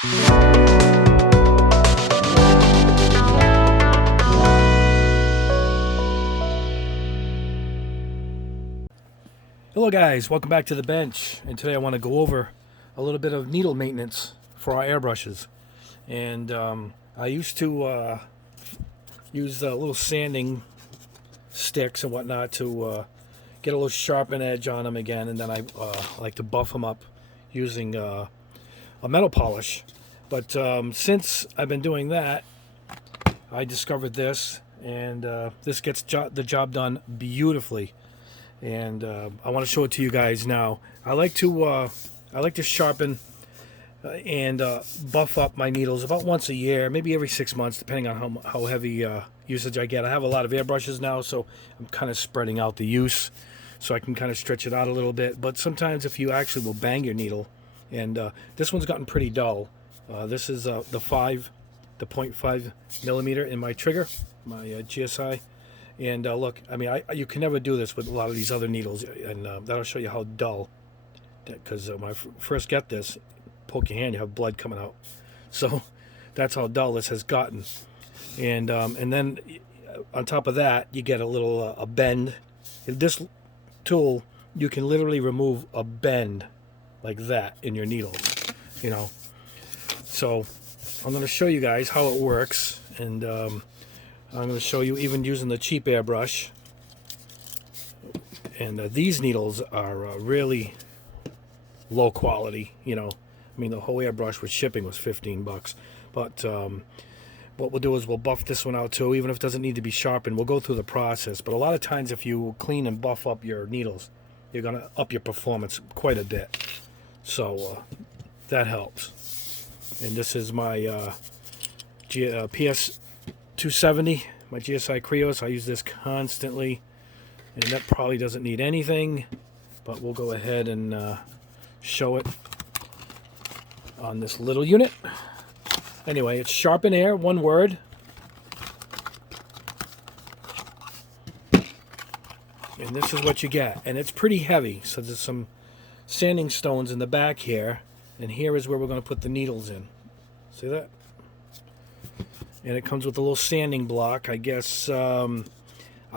Hello guys, welcome back to the bench, and today I want to go over a little bit of needle maintenance for our airbrushes. And I used to use little sanding sticks and whatnot to get a little sharpen edge on them again, and then I like to buff them up using a metal polish. But since I've been doing that, I discovered this, and this gets the job done beautifully. And I want to show it to you guys now. I like to sharpen and buff up my needles about once a year, maybe every 6 months, depending on how heavy usage I get. I have a lot of airbrushes now, so I'm kind of spreading out the use, so I can kind of stretch it out a little bit. But sometimes if you actually will bang your needle, and this one's gotten pretty dull. This is the 0.5 millimeter in my trigger, my GSI. And look, I mean, you can never do this with a lot of these other needles, and that'll show you how dull. Because when I first get this, poke your hand, you have blood coming out. So that's how dull this has gotten. And then on top of that, you get a little a bend. In this tool, you can literally remove a bend like that in your needle. You know. So I'm going to show you guys how it works, and I'm going to show you even using the cheap airbrush. And these needles are really low quality, you know. I mean, the whole airbrush with shipping was 15 bucks. But what we'll do is we'll buff this one out too, even if it doesn't need to be sharpened. We'll go through the process. But a lot of times if you clean and buff up your needles, you're going to up your performance quite a bit. So that helps. And this is my PS 270, my GSI Krios. I use this constantly, and that probably doesn't need anything, but we'll go ahead and show it on this little unit. Anyway, it's Sharpen Air, one word. And this is what you get, and it's pretty heavy, so there's some sanding stones in the back here, and here is where we're going to put the needles in. See that? And it comes with a little sanding block. I guess I've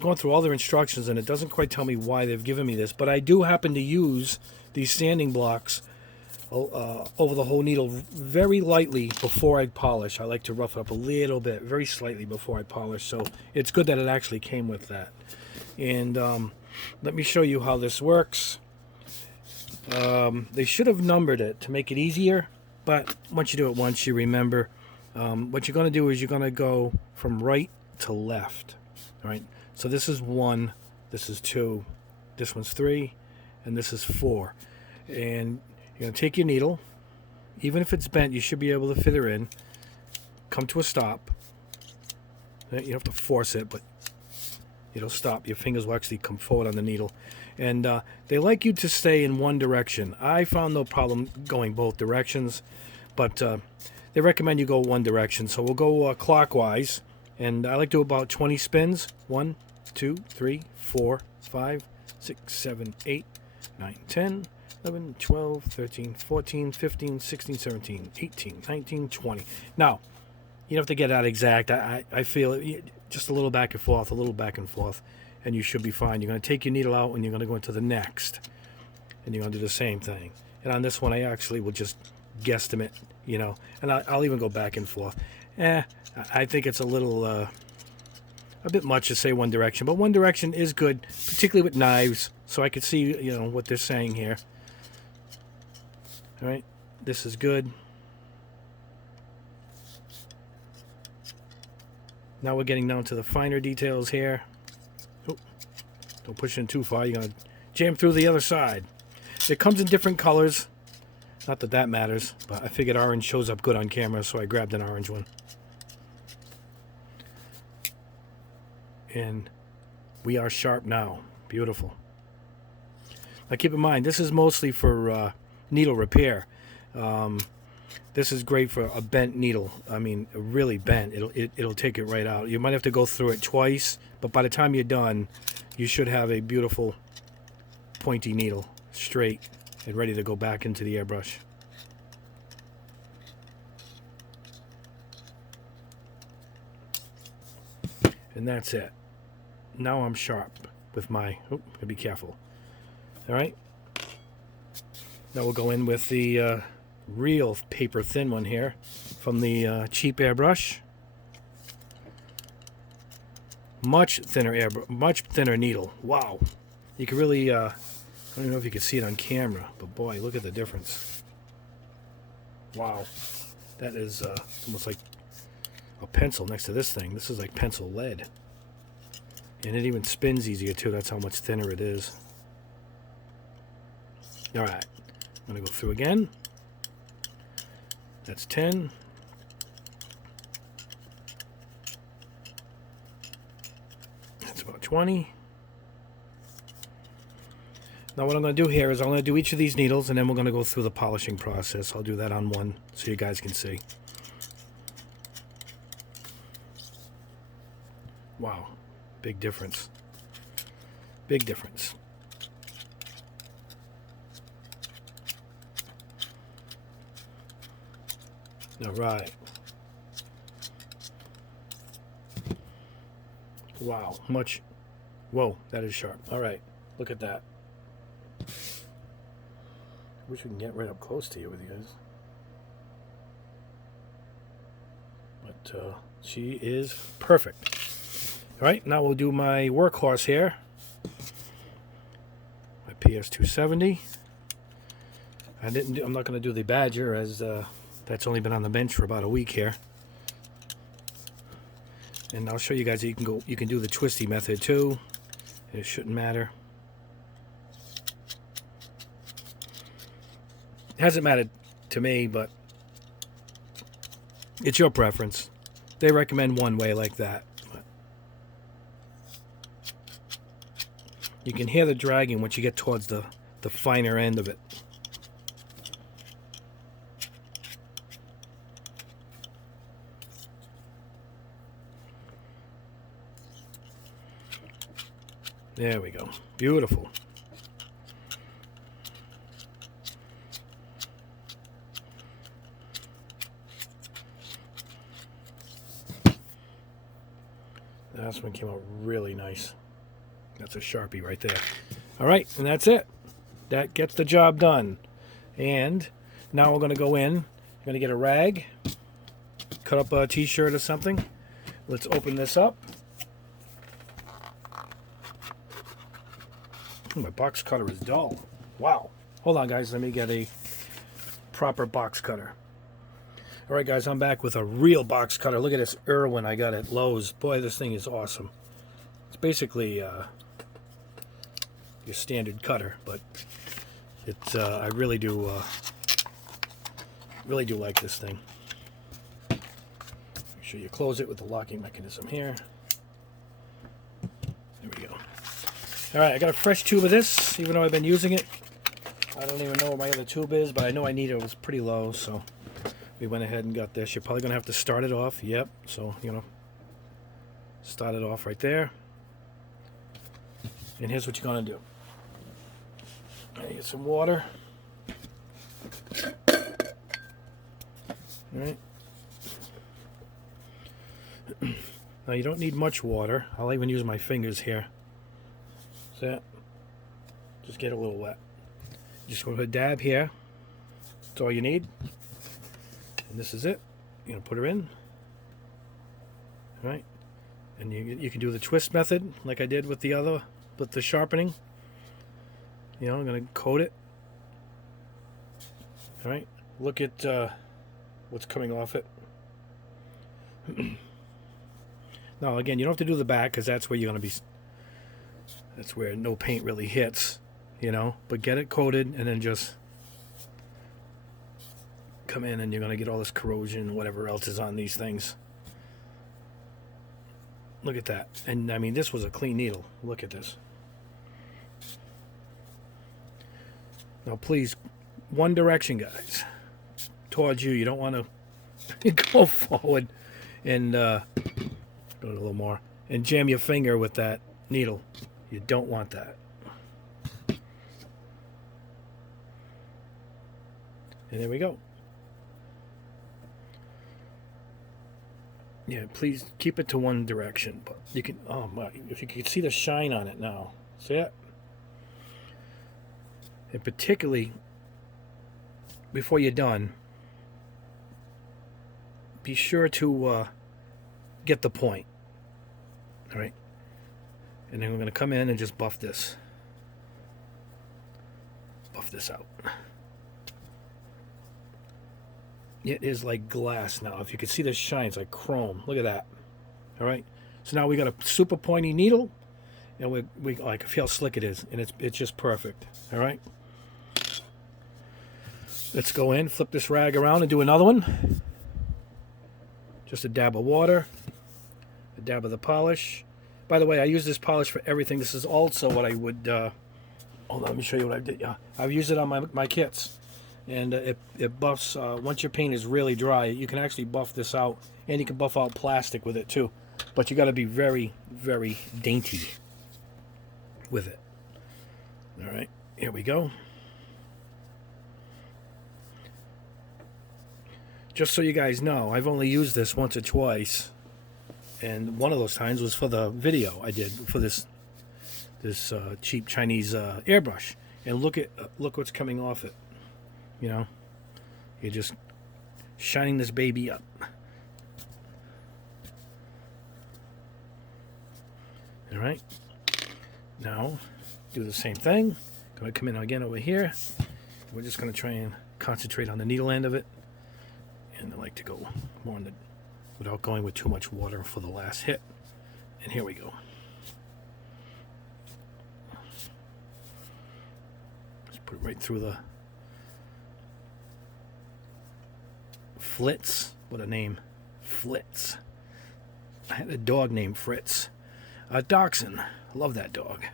gone through all their instructions, and it doesn't quite tell me why they've given me this, but I do happen to use these sanding blocks over the whole needle very lightly before I polish. I like to rough it up a little bit, very slightly before I polish, so it's good that it actually came with that. And let me show you how this works. They should have numbered it to make it easier, but once you do it once, you remember. What you're going to do is you're going to go from right to left. All right. So this is 1, this is 2, this one's 3, and this is 4. And you're going to take your needle. Even if it's bent, you should be able to fit it in. Come to a stop. You don't have to force it, but it'll stop. Your fingers will actually come forward on the needle. And they like you to stay in one direction. I found no problem going both directions, but they recommend you go one direction. So we'll go clockwise, and I like to do about 20 spins. 1, 2, 3, 4, 5, 6, 7, 8, 9, 10, 11, 12, 13, 14, 15, 16, 17, 18, 19, 20. Now, you don't have to get that exact. I feel it, just a little back and forth, and you should be fine. You're going to take your needle out, and you're going to go into the next, and you're going to do the same thing. And on this one, I actually will just guesstimate, you know, and I'll even go back and forth. I think it's a little, a bit much to say one direction, but one direction is good, particularly with knives, so I could see, you know, what they're saying here. All right, this is good. Now we're getting down to the finer details here. Oh, don't push in too far. You're going to jam through the other side. It comes in different colors. Not that that matters, but I figured orange shows up good on camera, so I grabbed an orange one. And we are sharp now. Beautiful. Now keep in mind, this is mostly for needle repair. This is great for a bent needle. I mean, really bent. It'll take it right out. You might have to go through it twice, but by the time you're done, you should have a beautiful pointy needle, straight and ready to go back into the airbrush. And that's it. Now I'm sharp with my, gotta be careful. All right. Now we'll go in with the real paper thin one here from the cheap airbrush. Much thinner needle. Wow. You can really, I don't know if you can see it on camera, but boy, look at the difference. Wow. That is almost like a pencil next to this thing. This is like pencil lead. And it even spins easier too. That's how much thinner it is. All right. I'm going to go through again. That's 10. That's about 20. Now what I'm going to do here is I'm going to do each of these needles, and then we're going to go through the polishing process. I'll do that on one so you guys can see. Wow. Big difference. Big difference. All right. Wow, much. Whoa, that is sharp. All right, look at that. Wish we can get right up close to you with you guys. But she is perfect. All right, now we'll do my workhorse here. My PS270. I'm not going to do the Badger as that's only been on the bench for about a week here. And I'll show you guys that you can do the twisty method too. It shouldn't matter. It hasn't mattered to me, but it's your preference. They recommend one way like that. But you can hear the dragging once you get towards the finer end of it. There we go. Beautiful. This one came out really nice. That's a Sharpie right there. All right, and that's it. That gets the job done. And now we're going to go in. We're going to get a rag, cut up a t-shirt or something. Let's open this up. My box cutter is dull. Wow. Hold on, guys. Let me get a proper box cutter. All right, guys. I'm back with a real box cutter. Look at this Irwin I got at Lowe's. Boy, this thing is awesome. It's basically your standard cutter, but it's I really do like this thing. Make sure you close it with the locking mechanism here. There we go. All right, I got a fresh tube of this, even though I've been using it. I don't even know where my other tube is, but I know I need it. It was pretty low, so we went ahead and got this. You're probably going to have to start it off. Yep, so, start it off right there. And here's what you're going to do. Get some water. All right. Now, you don't need much water. I'll even use my fingers here. That. Just get a little wet. Just go to a dab here. That's all you need. And this is it. You're going to put her in. All right. And you can do the twist method like I did with the sharpening. I'm going to coat it. All right. Look at what's coming off it. Now, again, you don't have to do the back because that's where you're going to be. That's where no paint really hits, But get it coated and then just come in and you're going to get all this corrosion and whatever else is on these things. Look at that. And, I mean, this was a clean needle. Look at this. Now, please, one direction, guys. Towards you. You don't want to go forward and go a little more. And jam your finger with that needle. You don't want that. And there we go. Yeah, please keep it to one direction. But you can, oh my, if you can see the shine on it now. See it? And particularly, before you're done, be sure to get the point. All right? And then we're going to come in and just buff this. Buff this out. It is like glass now. If you can see the shine, it's like chrome. Look at that. All right. So now we got a super pointy needle, and we like feel how slick it is, and it's just perfect. All right. Let's go in, flip this rag around, and do another one. Just a dab of water, a dab of the polish. By the way, I use this polish for everything. This is also what I would. Hold on, let me show you what I did. Yeah, I've used it on my kits. And it buffs, once your paint is really dry, you can actually buff this out. And you can buff out plastic with it too. But you got to be very, very dainty with it. Alright, here we go. Just so you guys know, I've only used this once or twice. And one of those times was for the video I did for this cheap Chinese airbrush. And look what's coming off it. You know, you're just shining this baby up. All right. Now, do the same thing. Going to come in again over here. We're just going to try and concentrate on the needle end of it. And I like to go more on the, without going with too much water for the last hit. And here we go. Just put it right through the Flitz. What a name. Flitz. I had a dog named Fritz. Dachshund. I love that dog.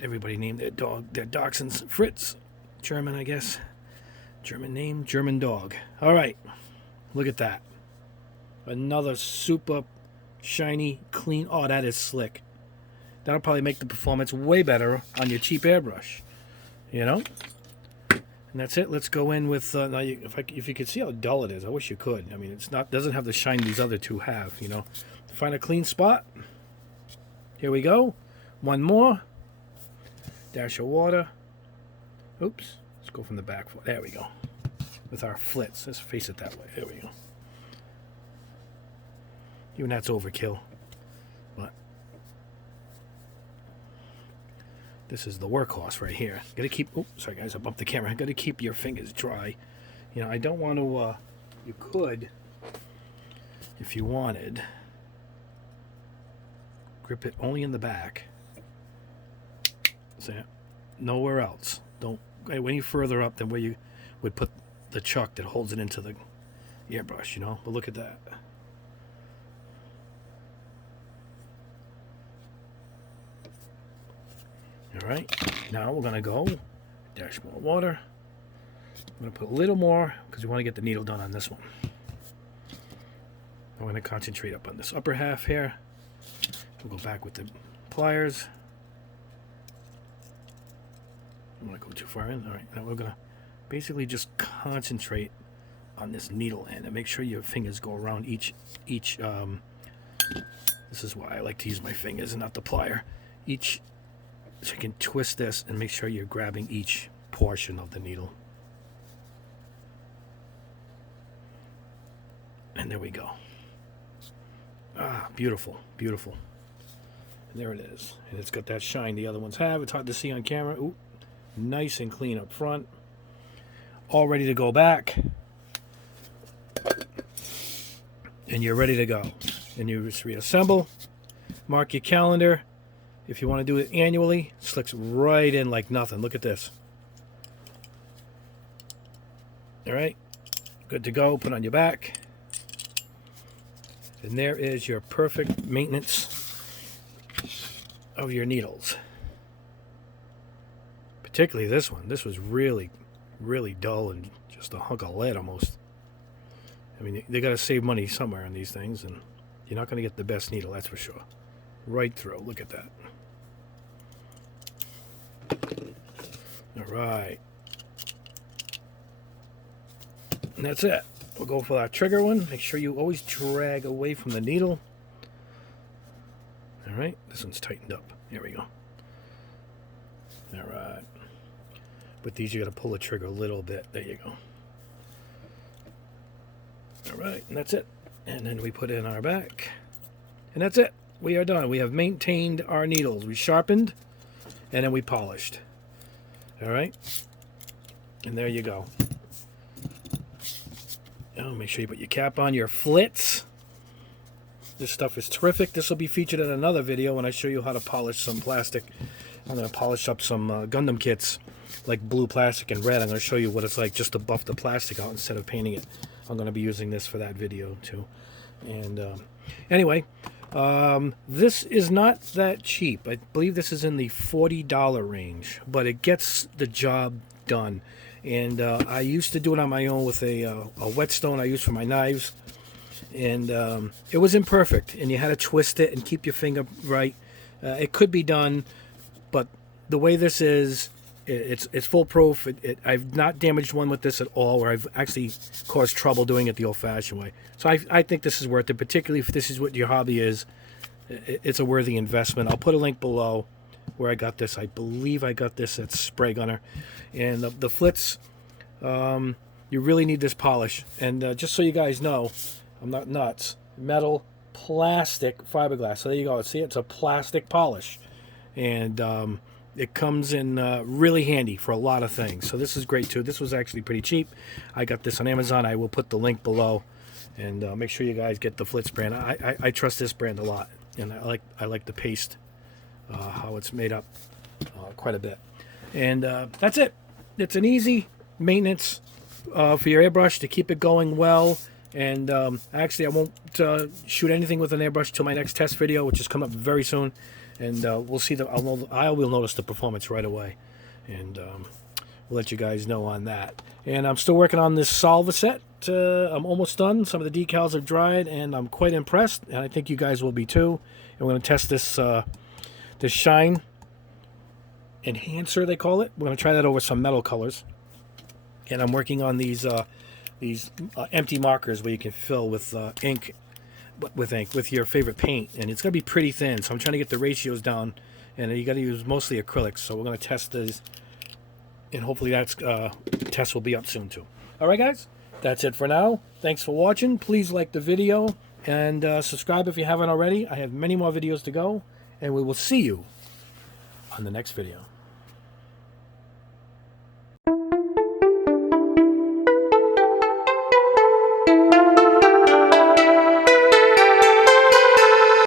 Everybody named their dachshunds Fritz. German, I guess. German name, German dog. All right. Look at that. Another super shiny, clean. Oh, that is slick. That'll probably make the performance way better on your cheap airbrush. You know? And that's it. Let's go in with now. If you could see how dull it is, I wish you could. I mean, it's not doesn't have the shine these other two have. You know, find a clean spot. Here we go. One more. Dash of water. Oops. Let's go from the back. There we go. With our Flitz. Let's face it that way. There we go. Even that's overkill. But this is the workhorse right here. Gotta keep, oh, sorry guys, I bumped the camera. Gotta keep your fingers dry. You know, I don't want to, you could, if you wanted, grip it only in the back. See, nowhere else. Don't go any further up than where you would put the chuck that holds it into the airbrush, you know? But look at that. Alright, now we're going to go dash more water. I'm going to put a little more because we want to get the needle done on this one. I'm going to concentrate up on this upper half here. We'll go back with the pliers. I'm going to go too far in. Alright, now we're going to basically just concentrate on this needle end and make sure your fingers go around each this is why I like to use my fingers and not the plier. So you can twist this and make sure you're grabbing each portion of the needle. And there we go. Ah, beautiful, beautiful. And there it is. And it's got that shine the other ones have. It's hard to see on camera. Ooh, nice and clean up front. All ready to go back. And you're ready to go. And you just reassemble. Mark your calendar. If you want to do it annually, it slicks right in like nothing. Look at this. All right. Good to go. Put on your back. And there is your perfect maintenance of your needles. Particularly this one. This was really, really dull and just a hunk of lead almost. I mean, they got to save money somewhere on these things, and you're not going to get the best needle, that's for sure. Right through. Look at that. All right. And that's it. we'll go for our trigger one. Make sure you always drag away from the needle. All right, this one's tightened up. Here we go. All right. With these, you got to pull the trigger a little bit. There you go. All right, and that's it. And then we put in our back. And that's it. We are done. We have maintained our needles. We sharpened, and then we polished. All right? And there you go. Oh, make sure you put your cap on, your Flitz. This stuff is terrific. This will be featured in another video when I show you how to polish some plastic. I'm going to polish up some Gundam kits, like blue plastic and red. I'm going to show you what it's like just to buff the plastic out instead of painting it. I'm going to be using this for that video too. And anyway, this is not that cheap. I believe this is in the $40 range, but it gets the job done. And I used to do it on my own with a whetstone I use for my knives. And it was imperfect, and you had to twist it and keep your finger right. It could be done, but the way this is, it's foolproof. I've not damaged one with this at all, where I've actually caused trouble doing it the old-fashioned way. So I think this is worth it, particularly if this is what your hobby is. It's a worthy investment. I'll put a link below where I got this. I believe I got this at Spray Gunner. And the Flitz, you really need this polish. And just so you guys know, I'm not nuts. Metal, plastic, fiberglass. So there you go. See, it's a plastic polish. And it comes in really handy for a lot of things. So this is great too. This was actually pretty cheap. I got this on Amazon. I will put the link below. And make sure you guys get the Flitz brand. I trust this brand a lot. And I like the paste, how it's made up quite a bit. And that's it. It's an easy maintenance for your airbrush to keep it going well. And actually, I won't shoot anything with an airbrush till my next test video, which is coming up very soon. And we'll see I will notice the performance right away. And we'll let you guys know on that. And I'm still working on this solver set. I'm almost done. Some of the decals have dried, and I'm quite impressed. And I think you guys will be too. And we're going to test this this shine enhancer, they call it. We're going to try that over some metal colors. And I'm working on these empty markers where you can fill with ink, with your favorite paint, and it's going to be pretty thin. So I'm trying to get the ratios down, and you got to use mostly acrylics. So we're going to test these, and hopefully that's test will be up soon too. All right, guys, that's it for now. Thanks for watching. Please like the video and subscribe if you haven't already. I have many more videos to go, and we will see you on the next video.